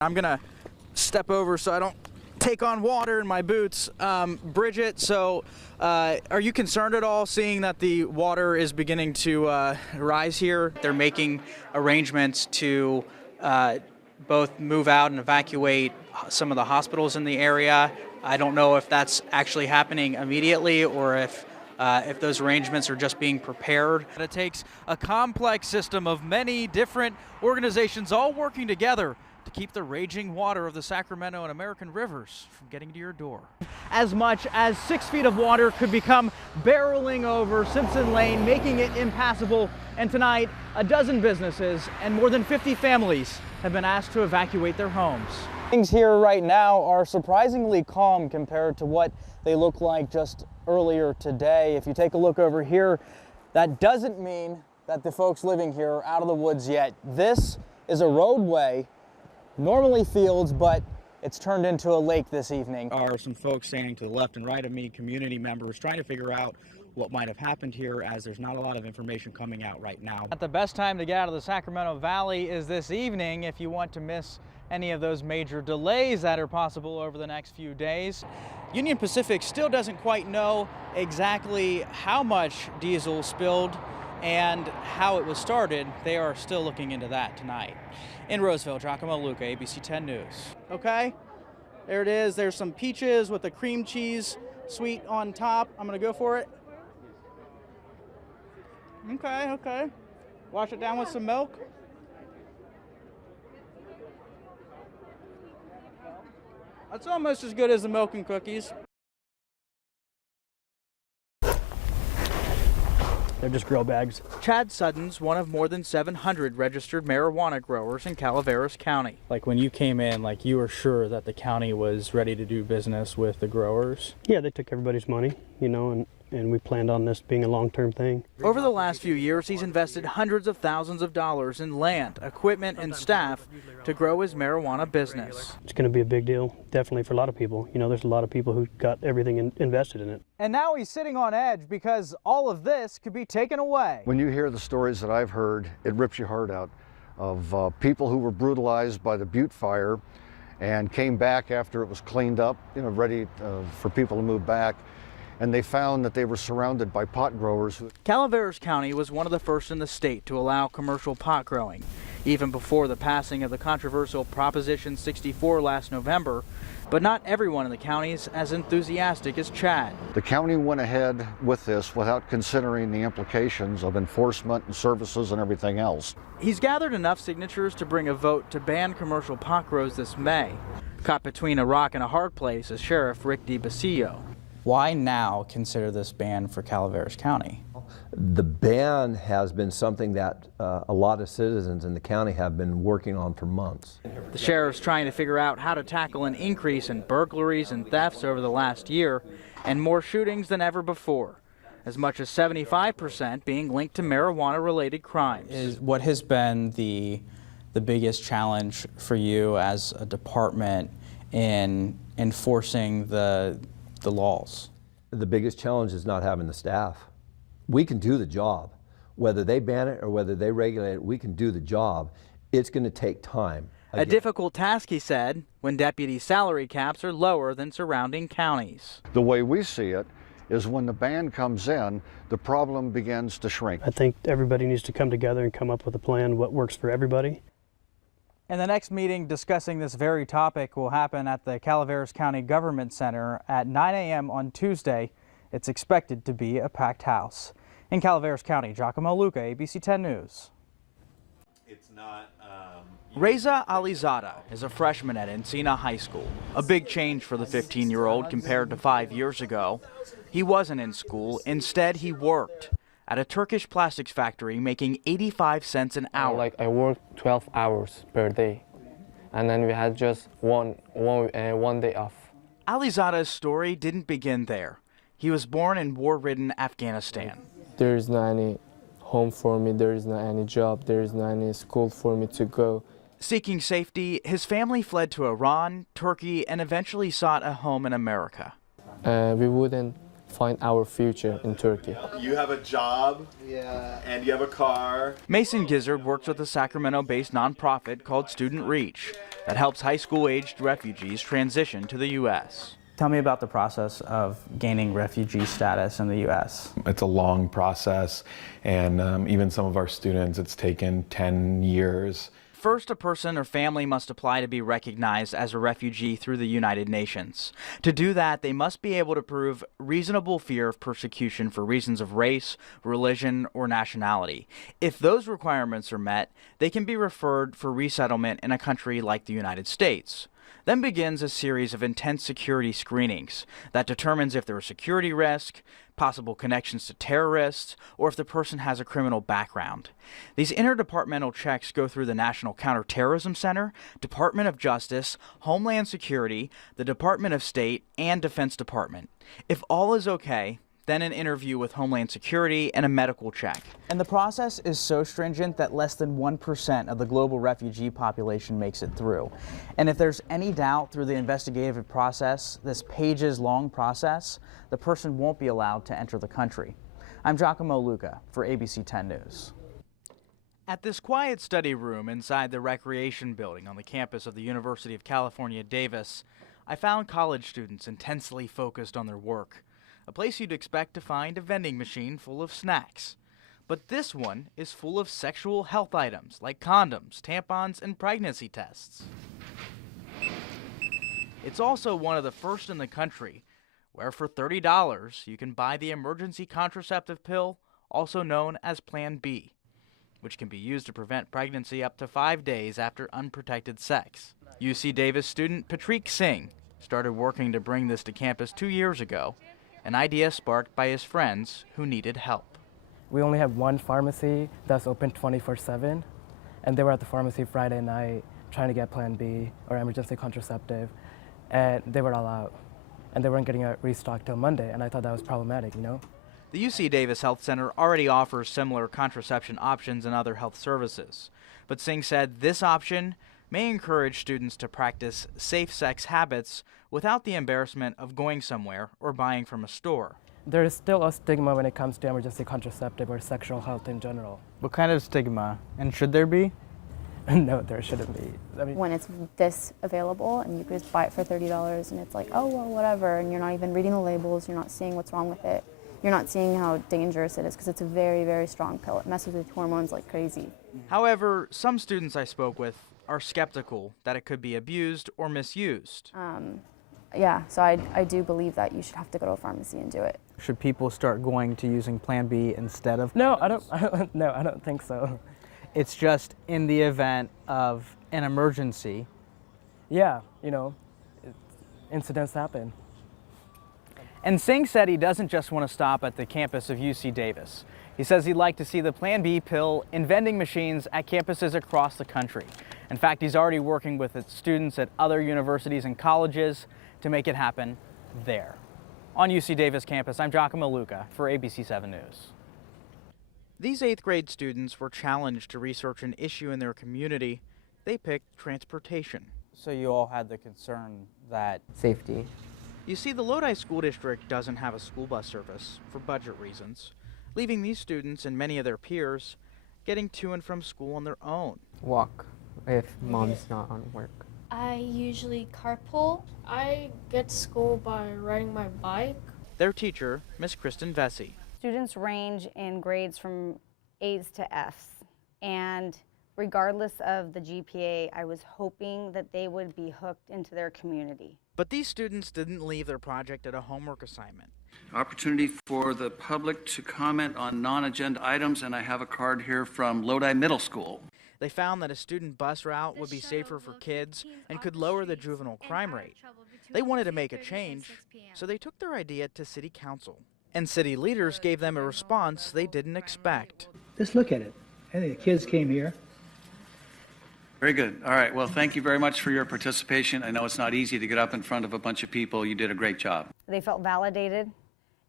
I'm gonna step over so I don't take on water in my boots. Bridget, so are you concerned at all seeing that the water is beginning to rise here? They're making arrangements to both move out and evacuate some of the hospitals in the area. I don't know if that's actually happening immediately or if those arrangements are just being prepared. It takes a complex system of many different organizations all working together to keep the raging water of the Sacramento and American rivers from getting to your door. As much as 6 feet of water could become barreling over Simpson Lane, making it impassable. And tonight, a dozen businesses and more than 50 families have been asked to evacuate their homes. Things here right now are surprisingly calm compared to what they look like just earlier today. If you take a look over here, that doesn't mean that the folks living here are out of the woods yet. This is a roadway, normally fields, but it's turned into a lake this evening. There are some folks standing to the left and right of me, community members, trying to figure out what might have happened here, as there's not a lot of information coming out right now. The best time to get out of the Sacramento Valley is this evening if you want to miss any of those major delays that are possible over the next few days. Union Pacific still doesn't quite know exactly how much diesel spilled and how it was started. They are still looking into that tonight. In Roseville, Giacomo Luca, ABC 10 News. Okay, there it is. There's some peaches with the cream cheese sweet on top. I'm gonna go for it. Okay. Wash it down with some milk. That's almost as good as the milk and cookies. They're just grill bags. Chad Sutton's one of more than 700 registered marijuana growers in Calaveras County. Like when you came in, like you were sure that the county was ready to do business with the growers? Yeah, they took everybody's money, you know, and we planned on this being a long-term thing. Over the last few years, he's invested hundreds of thousands of dollars in land, equipment, and staff to grow his marijuana business. It's going to be a big deal, definitely for a lot of people. You know, there's a lot of people who got everything invested in it. And now he's sitting on edge because all of this could be taken away. When you hear the stories that I've heard, it rips your heart out of people who were brutalized by the Butte fire and came back after it was cleaned up, you know, ready for people to move back. And they found that they were surrounded by pot growers. Calaveras County was one of the first in the state to allow commercial pot growing. Even before the passing of the controversial Proposition 64 last November, but not everyone in the county is as enthusiastic as Chad. The county went ahead with this without considering the implications of enforcement and services and everything else. He's gathered enough signatures to bring a vote to ban commercial pot grows this May. Caught between a rock and a hard place is Sheriff Rick DiBasilio. Why now consider this ban for Calaveras County? The ban has been something that a lot of citizens in the county have been working on for months. The sheriff's trying to figure out how to tackle an increase in burglaries and thefts over the last year and more shootings than ever before, as much as 75% being linked to marijuana-related crimes. What has been the biggest challenge for you as a department in enforcing the laws? The biggest challenge is not having the staff. We can do the job. Whether they ban it or whether they regulate it, we can do the job. It's going to take time. A difficult task, he said, when deputy salary caps are lower than surrounding counties. The way we see it is when the ban comes in, the problem begins to shrink. I think everybody needs to come together and come up with a plan, what works for everybody. And the next meeting discussing this very topic will happen at the Calaveras County Government Center at 9 a.m. on Tuesday. It's expected to be a packed house. In Calaveras County, Giacomo Luca, ABC 10 News. It's not. Reza Alizada is a freshman at Encina High School. A big change for the 15-year-old compared to 5 years ago. He wasn't in school. Instead, he worked at a Turkish plastics factory, making 85 cents an hour. I worked 12 hours per day, and then we had just one day off. Alizada's story didn't begin there. He was born in war-ridden Afghanistan. There is not any home for me, there is not any job, there is not any school for me to go. Seeking safety, his family fled to Iran, Turkey, and eventually sought a home in America. We wouldn't find our future in Turkey. You have a job, and you have a car. Mason Gizzard works with a Sacramento-based nonprofit called Student Reach that helps high school-aged refugees transition to the U.S. Tell me about the process of gaining refugee status in the U.S. It's a long process, and even some of our students, it's taken 10 years. First, a person or family must apply to be recognized as a refugee through the United Nations. To do that, they must be able to prove reasonable fear of persecution for reasons of race, religion, or nationality. If those requirements are met, they can be referred for resettlement in a country like the United States. Then begins a series of intense security screenings that determines if there is security risk, possible connections to terrorists, or if the person has a criminal background. These interdepartmental checks go through the National Counterterrorism Center, Department of Justice, Homeland Security, the Department of State, and Defense Department. If all is okay, then an interview with Homeland Security and a medical check. And the process is so stringent that less than 1% of the global refugee population makes it through. And if there's any doubt through the investigative process, this pages-long process, the person won't be allowed to enter the country. I'm Giacomo Luca for ABC 10 News. At this quiet study room inside the recreation building on the campus of the University of California, Davis, I found college students intensely focused on their work. A place you'd expect to find a vending machine full of snacks. But this one is full of sexual health items like condoms, tampons, and pregnancy tests. It's also one of the first in the country where for $30 you can buy the emergency contraceptive pill, also known as Plan B, which can be used to prevent pregnancy up to 5 days after unprotected sex. UC Davis student Patrick Singh started working to bring this to campus 2 years ago, an idea sparked by his friends who needed help. We only have one pharmacy that's open 24/7, and they were at the pharmacy Friday night trying to get Plan B or emergency contraceptive, and they were all out, and they weren't getting it restocked till Monday, and I thought that was problematic, you know? The UC Davis Health Center already offers similar contraception options and other health services, but Singh said this option may encourage students to practice safe sex habits without the embarrassment of going somewhere or buying from a store. There is still a stigma when it comes to emergency contraceptive or sexual health in general. What kind of stigma? And should there be? No, there shouldn't be. I mean, when it's this available and you can just buy it for $30 and it's like, oh, well, whatever, and you're not even reading the labels, you're not seeing what's wrong with it. You're not seeing how dangerous it is because it's a very, very strong pill. It messes with hormones like crazy. However, some students I spoke with are skeptical that it could be abused or misused. Yeah, so I do believe that you should have to go to a pharmacy and do it. Should people start going to using Plan B instead of? No, I don't think so. It's just in the event of an emergency. Yeah, you know, incidents happen. And Singh said he doesn't just want to stop at the campus of UC Davis. He says he'd like to see the Plan B pill in vending machines at campuses across the country. In fact, he's already working with students at other universities and colleges to make it happen there. On UC Davis campus, I'm Giacomo Luca for ABC 7 News. These 8th grade students were challenged to research an issue in their community. They picked transportation. So you all had the concern that safety. You see, the Lodi School District doesn't have a school bus service for budget reasons, leaving these students and many of their peers getting to and from school on their own. Walk if mom's not on work. I usually carpool. I get to school by riding my bike. Their teacher, Miss Kristen Vesey. Students range in grades from A's to F's, and regardless of the GPA, I was hoping that they would be hooked into their community. But these students didn't leave their project at a homework assignment. Opportunity for the public to comment on non-agenda items, and I have a card here from Lodi Middle School. They found that a student bus route would be safer for kids and could lower the juvenile crime rate. They wanted to make a change, so they took their idea to City Council. And city leaders gave them a response they didn't expect. Just look at it. I think the kids came here. Very good. All right. Well, thank you very much for your participation. I know it's not easy to get up in front of a bunch of people. You did a great job. They felt validated,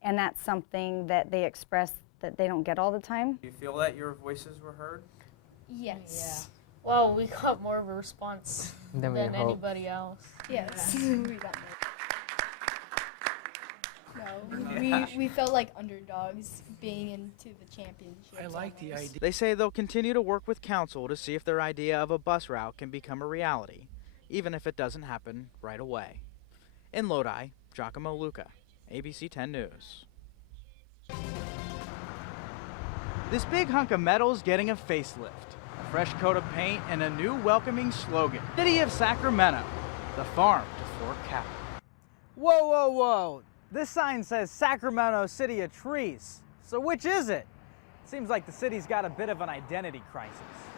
and that's something that they express that they don't get all the time. Do you feel that your voices were heard? Yes. Yeah. Well, we got more of a response than anybody else. Yes. Yeah. We got more. No, We felt like underdogs being into the championship. I like the idea. They say they'll continue to work with council to see if their idea of a bus route can become a reality, even if it doesn't happen right away. In Lodi, Giacomo Luca, ABC 10 News. This big hunk of metal's getting a facelift, a fresh coat of paint, and a new welcoming slogan. City of Sacramento, the farm to fork capital. Whoa, whoa, whoa. This sign says Sacramento City of Trees. So which is it? Seems like the city's got a bit of an identity crisis.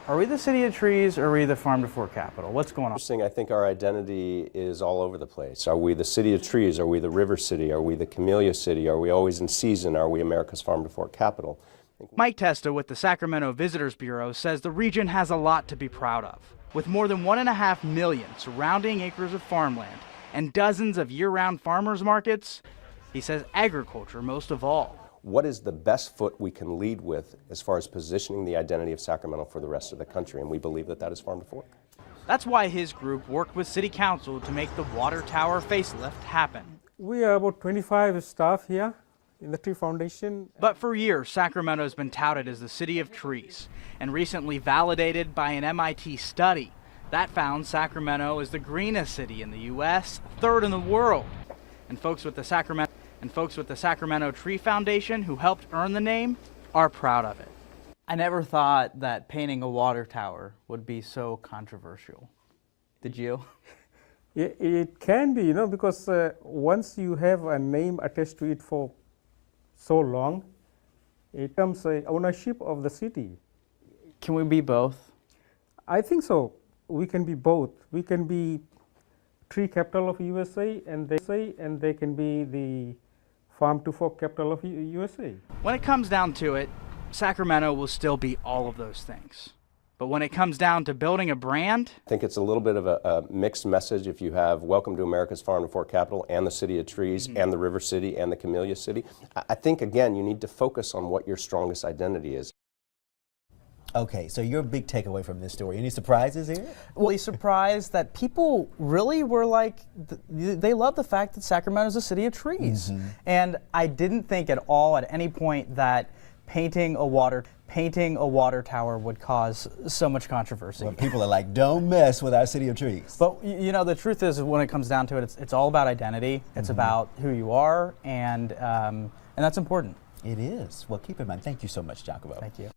Are we the City of Trees or are we the farm to fork capital? What's going on? I think our identity is all over the place. Are we the City of Trees? Are we the River City? Are we the Camellia City? Are we always in season? Are we America's farm to fork capital? Mike Testa with the Sacramento Visitors Bureau says the region has a lot to be proud of. With more than 1.5 million surrounding acres of farmland and dozens of year-round farmers markets, he says agriculture most of all. What is the best foot we can lead with as far as positioning the identity of Sacramento for the rest of the country? And we believe that that is farm to fork. That's why his group worked with City Council to make the water tower facelift happen. We are about 25 staff here in the Tree Foundation. But for years, Sacramento has been touted as the City of Trees, and recently validated by an MIT study that found Sacramento is the greenest city in the U.S., third in the world. And folks with the Sacramento Tree Foundation, who helped earn the name, are proud of it. I never thought that painting a water tower would be so controversial. Did you? It can be, because once you have a name attached to it for so long, it becomes ownership of the city. Can we be both? I think so. We can be both. We can be tree capital of USA, and they can be the farm to fork capital of USA. When it comes down to it, Sacramento will still be all of those things. But when it comes down to building a brand, I think it's a little bit of a mixed message if you have Welcome to America's Farm to Fork Capital and the City of Trees and the River City and the Camellia City. I think, again, you need to focus on what your strongest identity is. Okay, so your big takeaway from this story, any surprises here? Really surprised that people really were like, they love the fact that Sacramento is a city of trees. And I didn't think at all at any point that painting a water tower would cause so much controversy. Well, people are like, don't mess with our city of trees. But the truth is, when it comes down to it, it's all about identity. It's about who you are, and that's important. It is. Well, keep in mind. Thank you so much, Giacomo. Thank you.